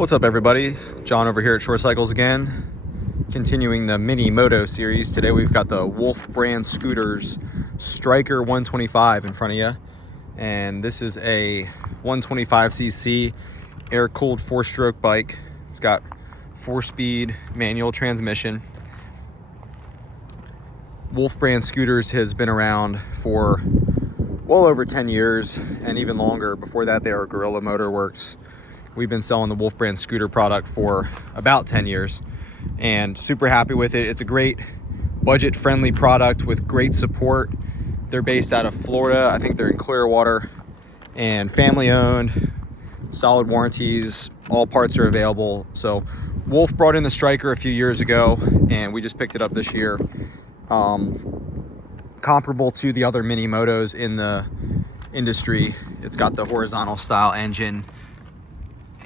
What's up, everybody? John over here at Short Cycles again, continuing the mini moto series. Today we've got the Wolf brand scooters Striker 125 in front of you, and this is a 125cc air-cooled 4-stroke bike. It's got 4-speed manual transmission. Wolf brand scooters has been around for well over 10 years and even longer. Before that, they were Gorilla Motorworks. We've been selling the Wolf brand scooter product for about 10 years and super happy with it. It's a great budget-friendly product with great support. They're based out of Florida. I think they're in Clearwater, and family-owned, solid warranties. All parts are available. So Wolf brought in the Striker a few years ago, and we just picked it up this year. Comparable to the other mini motos in the industry. It's got the horizontal style engine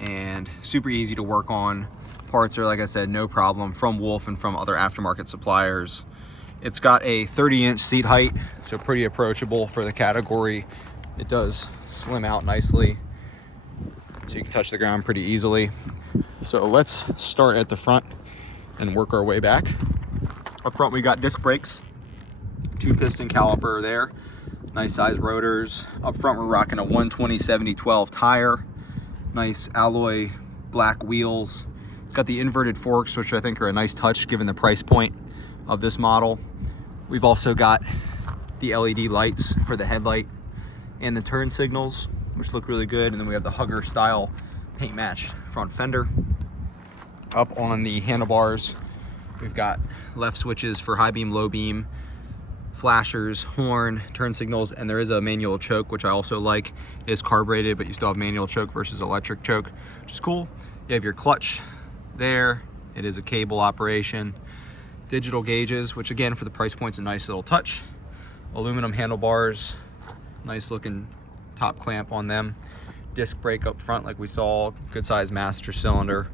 and super easy to work on. Parts are, like I said, no problem from Wolf and from other aftermarket suppliers. It's got a 30-inch seat height, so pretty approachable for the category. It does slim out nicely, so you can touch the ground pretty easily. So let's start at the front and work our way back. Up front, we got disc brakes, 2-piston caliper there, nice size rotors. Up front, we're rocking a 120/70/12 tire. Nice alloy black wheels. It's got the inverted forks, which I think are a nice touch given the price point of this model. We've also got the LED lights for the headlight and the turn signals, which look really good. And then we have the Hugger style paint matched front fender. Up on the handlebars, we've got left switches for high beam, low beam, flashers, horn, turn signals, and there is a manual choke, which I also like. It is carbureted, but you still have manual choke versus electric choke, which is cool. You have your clutch there. It is a cable operation. Digital gauges, which again, for the price point's a nice little touch. Aluminum handlebars, nice looking top clamp on them. Disc brake up front like we saw, good size master cylinder.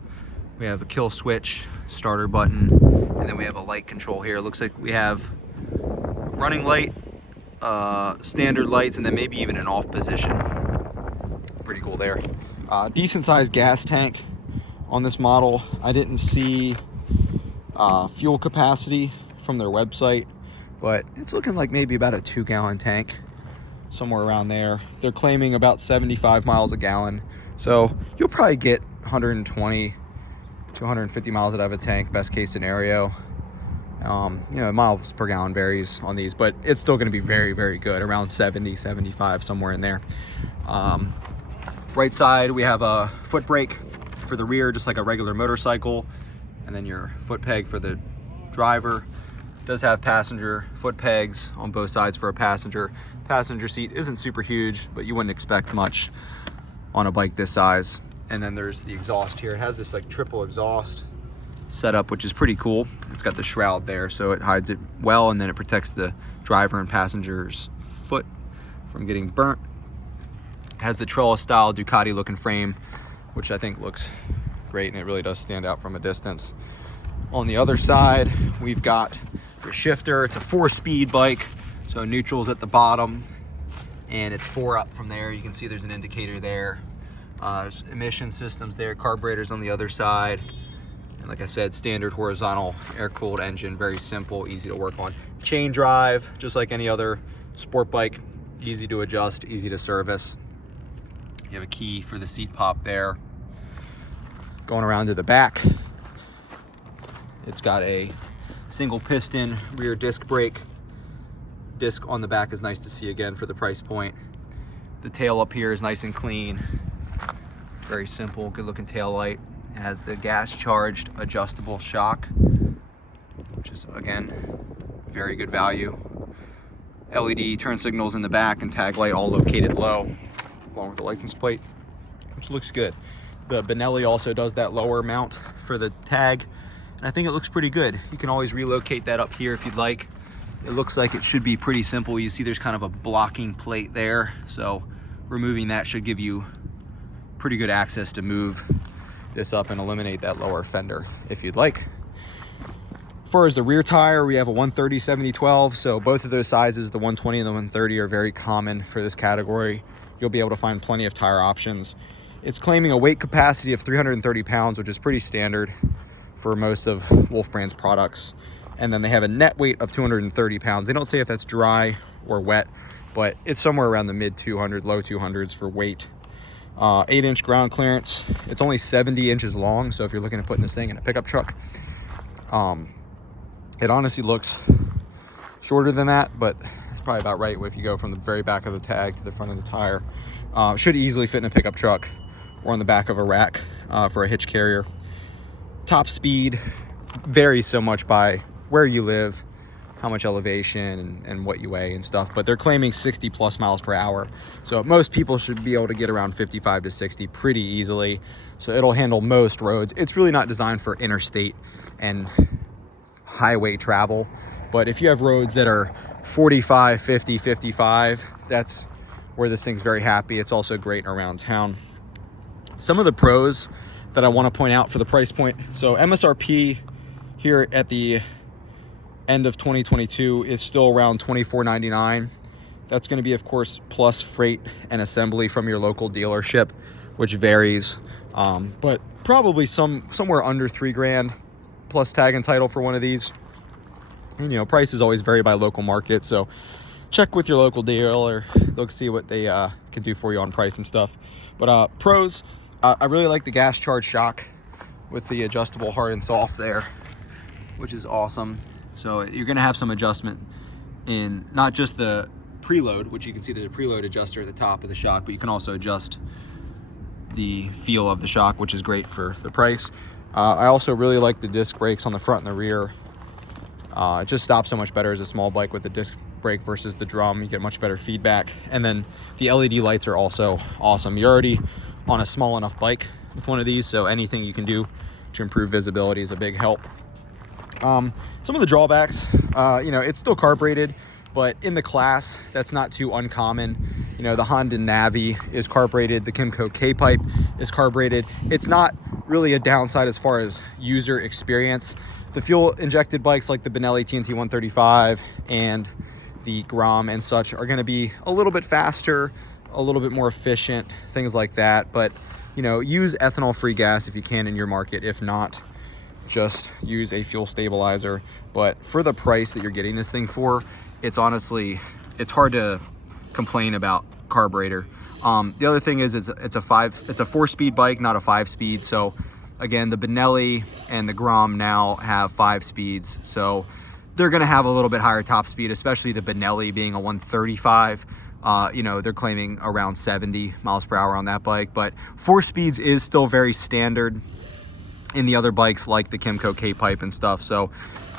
We have a kill switch, starter button, and then we have a light control here. It looks like we have running light, standard lights, and then maybe even an off position. Pretty cool there. Decent sized gas tank on this model. I didn't see fuel capacity from their website, but it's looking like maybe about a 2-gallon tank, somewhere around there. They're claiming about 75 miles a gallon, so you'll probably get 120 to 150 miles out of a tank, best case scenario. Miles per gallon varies on these, but it's still going to be very, very good, around 70, 75, somewhere in there. Right side, we have a foot brake for the rear, just like a regular motorcycle, and then your foot peg for the driver. It does have passenger foot pegs on both sides for a passenger. Passenger seat isn't super huge, but you wouldn't expect much on a bike this size. And then there's the exhaust here. It has this like triple exhaust setup, which is pretty cool. It's got the shroud there, so it hides it well, and then it protects the driver and passenger's foot from getting burnt. It has the trellis style Ducati looking frame, which I think looks great, and it really does stand out from a distance. On the other side, we've got the shifter. It's a 4-speed bike, so neutral's at the bottom, and it's 4 up from there. You can see there's an indicator there. There's emission systems there, carburetors on the other side. And like I said, standard horizontal air-cooled engine, very simple, easy to work on. Chain drive, just like any other sport bike, easy to adjust, easy to service. You have a key for the seat pop there. Going around to the back, it's got a single piston rear disc brake. Disc on the back is nice to see again for the price point. The tail up here is nice and clean. Very simple, good looking tail light. It has the gas charged adjustable shock, which is again very good value. LED turn signals in the back and tag light all located low, along with the license plate, which looks good. The Benelli also does that lower mount for the tag, and I think it looks pretty good. You can always relocate that up here if you'd like. It looks like it should be pretty simple. You see there's kind of a blocking plate there, so removing that should give you pretty good access to move this up and eliminate that lower fender if you'd like. As far as the rear tire, we have a 130/70/12, so both of those sizes, the 120 and the 130, are very common for this category. You'll be able to find plenty of tire options. It's claiming a weight capacity of 330 pounds, which is pretty standard for most of Wolf Brand's products. And then they have a net weight of 230 pounds. They don't say if that's dry or wet, but it's somewhere around the mid 200, low 200s for weight. 8-inch ground clearance. It's only 70 inches long, so if you're looking at putting this thing in a pickup truck, it honestly looks shorter than that, but it's probably about right if you go from the very back of the tag to the front of the tire. Should easily fit in a pickup truck or on the back of a rack for a hitch carrier. Top speed varies so much by where you live, how much elevation and what you weigh and stuff, but they're claiming 60 plus miles per hour. So most people should be able to get around 55 to 60 pretty easily. So it'll handle most roads. It's really not designed for interstate and highway travel, but if you have roads that are 45, 50, 55, that's where this thing's very happy. It's also great around town. Some of the pros that I want to point out for the price point. So MSRP here at the end of 2022 is still around $24.99. That's going to be, of course, plus freight and assembly from your local dealership, which varies, but probably somewhere under $3,000 plus tag and title for one of these. And, you know, prices always vary by local market, so check with your local dealer. They'll see what they can do for you on price and stuff. But pros, I really like the gas charge shock with the adjustable hard and soft there, which is awesome. So you're going to have some adjustment in not just the preload, which you can see there's a preload adjuster at the top of the shock, but you can also adjust the feel of the shock, which is great for the price. I also really like the disc brakes on the front and the rear. It just stops so much better as a small bike with the disc brake versus the drum. You get much better feedback. And then the LED lights are also awesome. You're already on a small enough bike with one of these, so anything you can do to improve visibility is a big help. Some of the drawbacks, you know, it's still carbureted, but in the class, that's not too uncommon. You know, the Honda Navi is carbureted, the Kymco K-Pipe is carbureted. It's not really a downside as far as user experience. The fuel injected bikes like the Benelli TNT 135 and the Grom and such are going to be a little bit faster, a little bit more efficient, things like that. But, you know, use ethanol-free gas if you can in your market. If not, just use a fuel stabilizer. But for the price that you're getting this thing for, it's honestly, it's hard to complain about carburetor. The other thing is it's a 4-speed bike, not a 5-speed. So again, the Benelli and the Grom now have 5 speeds. So they're going to have a little bit higher top speed, especially the Benelli being a 135. You know, they're claiming around 70 miles per hour on that bike, but 4 speeds is still very standard in the other bikes like the Kymco K-Pipe and stuff. So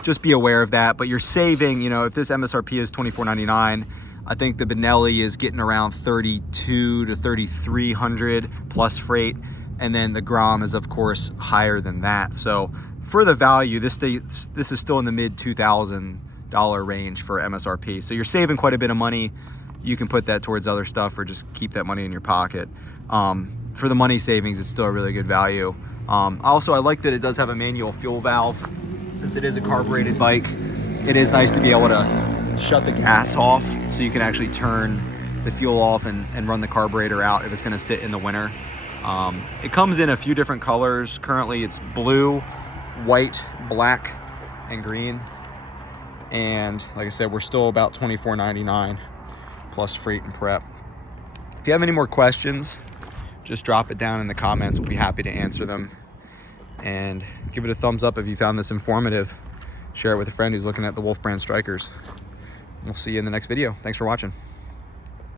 just be aware of that. But you're saving, you know, if this MSRP is $24.99, I think the Benelli is getting around $3,200 to $3,300 plus freight. And then the Grom is, of course, higher than that. So for the value, this is still in the mid $2,000 range for MSRP. So you're saving quite a bit of money. You can put that towards other stuff or just keep that money in your pocket. For the money savings, it's still a really good value. Also, I like that it does have a manual fuel valve. Since it is a carbureted bike, it is nice to be able to shut the gas off so you can actually turn the fuel off and run the carburetor out if it's going to sit in the winter. It comes in a few different colors. Currently it's blue, white, black, and green. And like I said, we're still about $24.99 plus freight and prep. If you have any more questions, just drop it down in the comments. We'll be happy to answer them. And give it a thumbs up if you found this informative. Share it with a friend who's looking at the Wolf Brand Strikers. We'll see you in the next video. Thanks for watching.